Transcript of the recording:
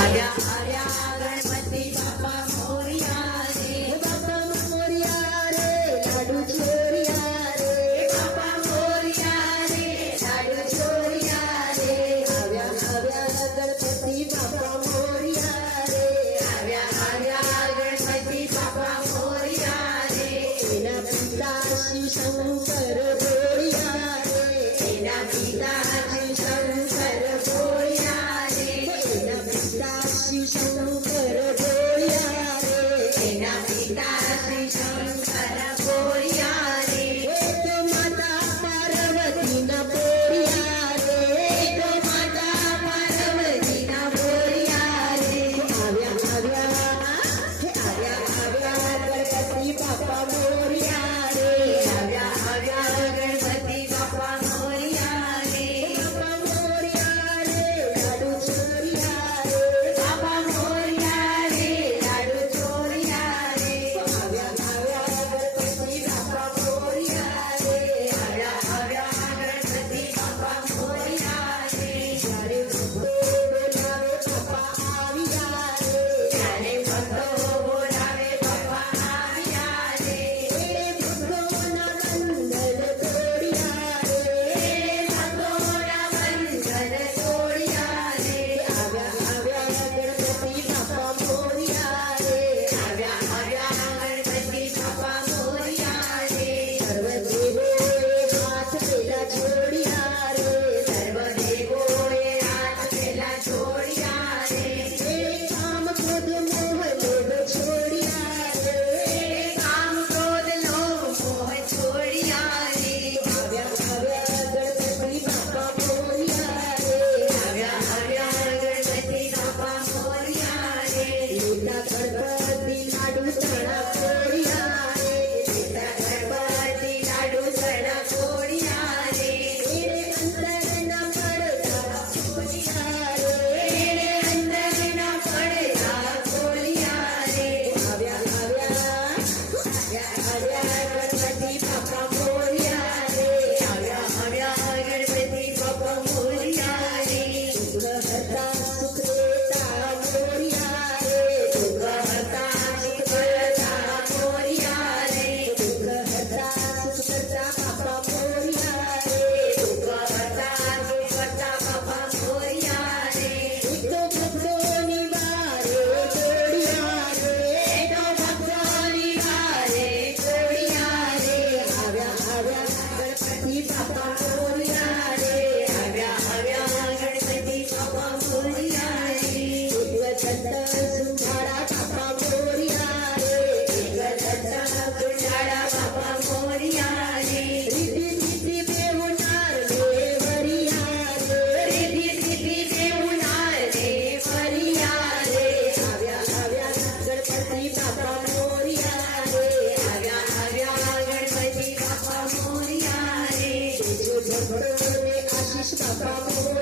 आर्या आर्या गणपती बाप्पा मोरया रे बाप्पा मोरया रे लाडू चोरिया रे बाप्पा मोरया रे लाडू चोरिया रे आव्या आव्या गणपती बाप्पा मोरया रे आव्या आव्या गणपती बाप्पा मोरया रे एना पिता शिव शंकर बोरिया रे एना पिता शिव शंकर बोरिया रे एना पिता शिव शंकर बोरिया रे एना पिता शिव शंकर बोरिया रे तो माता पार्वती ना बोरिया रे तो माता पार्वती ना बोरिया रे आव्या आव्या आव्या आव्या गणपती बाप्पा मोरया रे आव्या आव्या गणपती बाप्पा मोरया रे बाप्पा मोरया रे लाडू चोरिया रे बाप्पा मोरया रे लाडू चोरिया रे आव्या आव्या गणपती बाप्पा मोरया रे आव्या आव्या गणपती बाप्पा मोरया रे सारे भक्तो बोलावे बाप्पा आविया रे सारे भक्तो बोलावे बाप्पा आविया रे भक्तोना बंधन तोडिया रे भक्तोना बंधन तोडिया रे आव्या आव्या गणपती बाप्पा मोरया रे आव्या आव्या गणपती बाप्पा मोरया रे सर्व देवोए हात पेला जोडिया रे सर्व देवोए हात पेला जोडिया रे काम क्रोध मोह लोभ छोडिया रे काम क्रोध लोभ मोह छोडिया रे आव्या आव्या गणपती बाप्पा मोरया रे आव्या आव्या गणपती बाप्पा मोरया रे मोठा गणपती लाडू चणा कोरिया रे मोठा गणपती लाडू चणा कोरिया रे अंतर न पडता कोरिया रे अंतर न पडता कोरिया रे आव्या आव्या आव्या आव्या गणपती बाप्पा मोरया रे आव्या आव्या गणपती बाप्पा मोरया रे सुख हरता सुख देता मोरया रे सुख हरता सुख करता मोरया रे सुख हरता सुख करता बाप्पा मोरया रे सुख हरता सुख करता बाप्पा मोरया रे तो भक्तो निवारे तोडिया रे तो भक्तो निवारे तोडिया रे आव्या आव्या गणपती बाप्पा मोरया रे आव्या आव्या गणपती बाप्पा मोरया रे दत्त सुंदरा बाप्पा मोरया रे दत्त सुंदरा बाप्पा मोरया रे रिद्धी सिद्धी देवनार रे वरिया रे रिद्धी सिद्धी देवनार रे वरिया रे आव्या आव्या गणपती बाप्पा मोरया रे आव्या आव्या गणपती बाप्पा मोरया रे तुझे भक्तोने आशीष बाप्पा मोरया